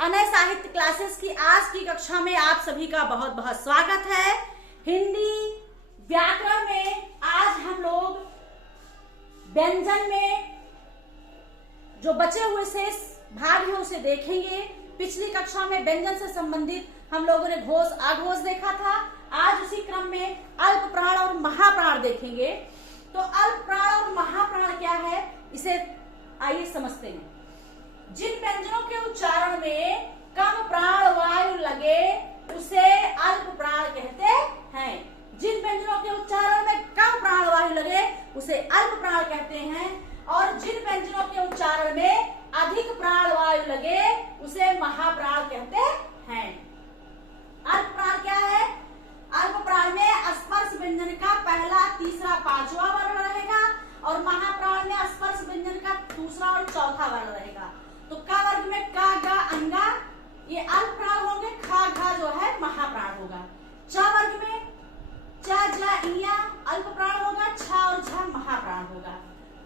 अनय साहित्य क्लासेस की आज की कक्षा में आप सभी का बहुत बहुत स्वागत है। हिंदी व्याकरण में आज हम लोग व्यंजन में जो बचे हुए शेष भाग हैं उसे देखेंगे। पिछली कक्षा में व्यंजन से संबंधित हम लोगों ने घोष आघोष देखा था। आज उसी क्रम में अल्प प्राण और महाप्राण देखेंगे। तो अल्प प्राण और महाप्राण क्या है, इसे आइए समझते हैं। जिन व्यंजनों के उच्चारण में कम प्राण वायु लगे उसे अल्प प्राण कहते हैं। जिन व्यंजनों के उच्चारण में कम प्राण वायु लगे उसे अल्प प्राण कहते हैं, और जिन व्यंजनों के उच्चारण में अधिक प्राण वायु लगे उसे महाप्राण कहते हैं। अल्प प्राण क्या है? अल्प प्राण में स्पर्श व्यंजन का पहला, तीसरा, पांचवा वर्ण रहेगा, और महाप्राण में स्पर्श व्यंजन का दूसरा और चौथा वर्ण रहेगा। तो का वर्ग में का, गा, अंगा ये अल्प प्राण होंगे, खा, घा जो है महाप्राण होगा। च वर्ग में च, ज, इया अल्प प्राण होगा, छा और झा महाप्राण होगा।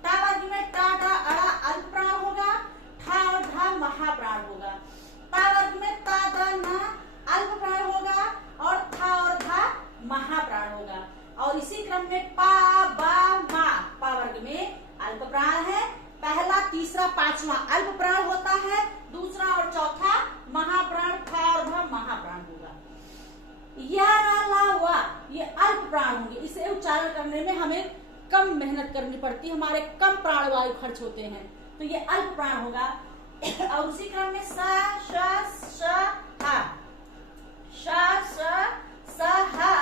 टा वर्ग में टा, डा, अड़ा अल्प प्राण होगा, ठा और ढा महाप्राण होगा। ता वर्ग में ता, दा, ना अल्प प्राण होगा, और था और धा महाप्राण होगा। और इसी क्रम में पा, बा, मा पा वर्ग में अल्प प्राण है। पहला, तीसरा, पांचवा अल्प प्राण होता है, दूसरा और चौथा महाप्राण, फा और भा महाप्राण होगा। या, रा, ला, वा ये अल्प प्राण होंगे। इसे उच्चारण करने में हमें कम मेहनत करनी पड़ती है, हमारे कम प्राण वायु खर्च होते हैं, तो ये अल्प प्राण होगा। और उसी क्रम में सा, श, हा, श, स, हा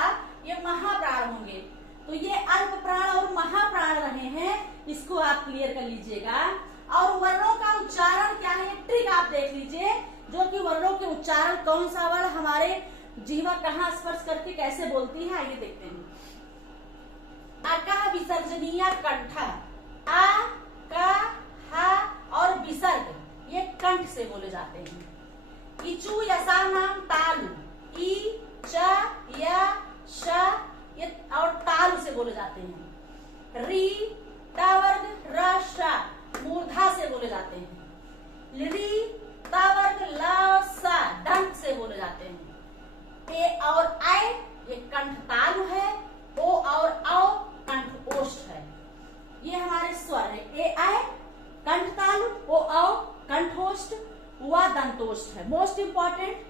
ये महाप्राण होंगे। तो ये अल्प प्राण और महाप्राण रहे हैं, इसको आप क्लियर कर लीजिएगा। और वर्णों का उच्चारण क्या है, ट्रिक आप देख लीजिए, जो कि वर्णों के उच्चारण कौन सा वर्ण हमारे जीवा कहाँ स्पर्श करके कैसे बोलती है, आइए देखते हैं। अका विसर्जनीय कंठ, आ, का, हा और विसर्ग ये कंठ से बोले जाते हैं। इचु यसा नाम तालु, ई, च, या, श ये और तालु से बोले जाते हैं। री, टा वर्ग, र, श मूर्धा से बोले जाते हैं। री, ता वर्ग, ल, स दंत से बोले जाते हैं। ए और आय ये कंठ तालु है, ओ और औ कंठ ओष्ठ है। ये हमारे स्वर है। ए आय कंठ तालु, ओ औ कंठोष्ठ, व दंतोष्ठ है। मोस्ट इंपॉर्टेंट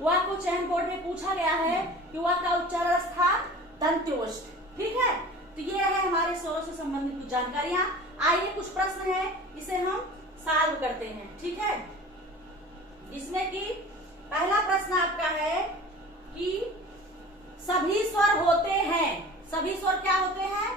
वा को चयन बोर्ड में पूछा गया है कि वा का उच्चारण स्थान दंत्योष्ठ, ठीक है। तो ये है हमारे स्वरों से संबंधित कुछ जानकारियां। आइए कुछ प्रश्न है, इसे हम सॉल्व करते हैं, ठीक है। इसमें कि पहला प्रश्न आपका है कि सभी स्वर होते हैं, सभी स्वर क्या होते हैं?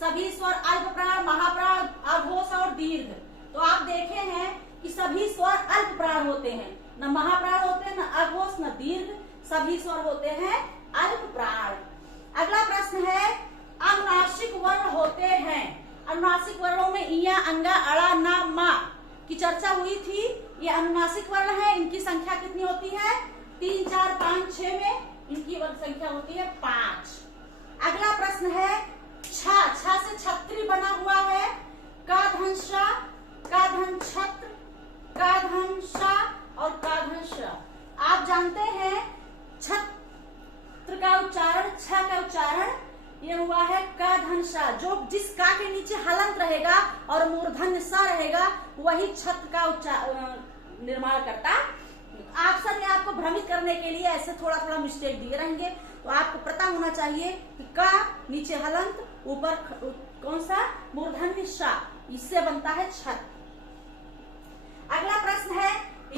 सभी स्वर अल्प प्राण, महाप्राण, आघोष और दीर्घ। तो आप देखे हैं कि सभी स्वर अल्प प्राण होते हैं, न महाप्राण होते हैं, न आघोष, न दीर्घ, सभी स्वर होते हैं अल्प प्राण। अगला प्रश्न है अनुनासिक वर्ण होते हैं। अनुनासिक वर्णों में इया, अंगा, अड़ा, ना, मा की चर्चा हुई थी। ये अनुनासिक वर्ण है, इनकी संख्या कितनी होती है? 3, 4, 5, 6 में इनकी वर्ग संख्या होती है 5। अगला प्रश्न है छा से छत्री बना हुआ है। का धन श, का धन छत्र, का धन श और का धन श। आप जानते हैं छत्र का उच्चारण, छ का उच्चारण ये हुआ है का धन सा। जो जिस का के नीचे हलंत रहेगा और मूर्धन्य सा रहेगा वही छत्र का निर्माण करता। अक्सर में आपको भ्रमित करने के लिए ऐसे थोड़ा थोड़ा मिस्टेक दिए रहेंगे, तो आपको पता होना चाहिए कि का नीचे हलंत, ऊपर कौन सा मूर्धन्य सा, इससे बनता है छत्र। अगला प्रश्न है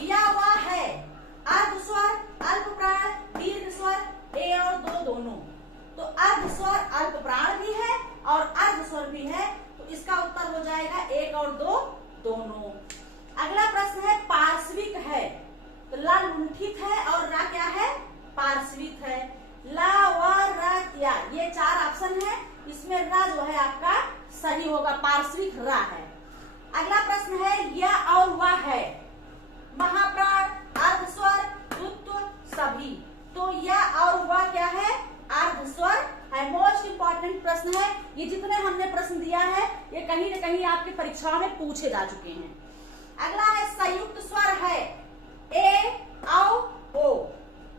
या वा है अर्ध स्वर, अल्प प्राण, दीर्घ स्वर, ए और दो दोनों। तो अर्ध स्वर अल्प प्राण भी है और अर्ध स्वर भी है, तो इसका उत्तर हो जाएगा 1 और 2 दोनों। अगला प्रश्न है पार्श्विक है। तो ला लुंठित है और रा क्या है? पार्श्विक है। ला, वा, रा, या ये 4 ऑप्शन है, इसमें रा जो है आपका सही होगा, पार्श्विक रा है। अगला प्रश्न है या और वा है महाप्राण, अर्ध स्वर, द्वित्व, सभी। तो या और वा क्या है? अर्ध स्वर है। मोस्ट इंपॉर्टेंट प्रश्न है ये। जितने हमने प्रश्न दिया है ये कहीं न कहीं आपके परीक्षाओं में पूछे जा चुके हैं। अगला है संयुक्त स्वर है। ए औ ओ।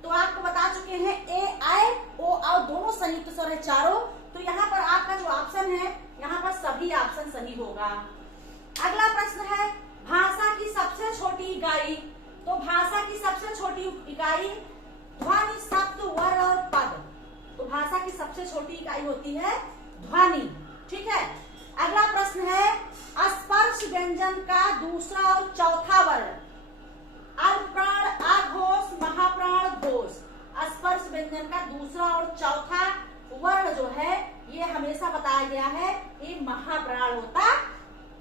तो आपको बता चुके हैं ए आए ओ औ दोनों संयुक्त स्वर है चारों। तो यहाँ पर आपका जो ऑप्शन है, यहाँ पर सभी ऑप्शन सही होगा। अगला प्रश्न है भाषा की सबसे छोटी इकाई। तो भाषा की सबसे छोटी इकाई ध्वनि, शब्द, वर्ण और पद। तो भाषा की सबसे छोटी इकाई होती है ध्वनि। ठीक है। अगला प्रश्न है स्पर्श व्यंजन का दूसरा और चौथा वर्ण। अल्पप्राण, अघोष, महाप्राण, घोष। स्पर्श व्यंजन का दूसरा और चौथा वर्ण जो है ये हमेशा बताया गया है ये महाप्राण होता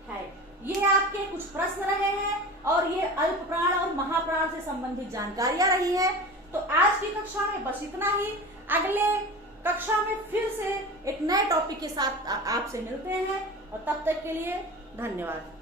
है। ये आपके कुछ प्रश्न रहे हैं और ये अल्पप्राण और महाप्राण से संबंधित जानकारियां रही है। तो आज की कक्षा में बस इतना ही। अगले कक्षा में फिर से एक नए टॉपिक के साथ आपसे मिलते हैं और तब तक के लिए धन्यवाद।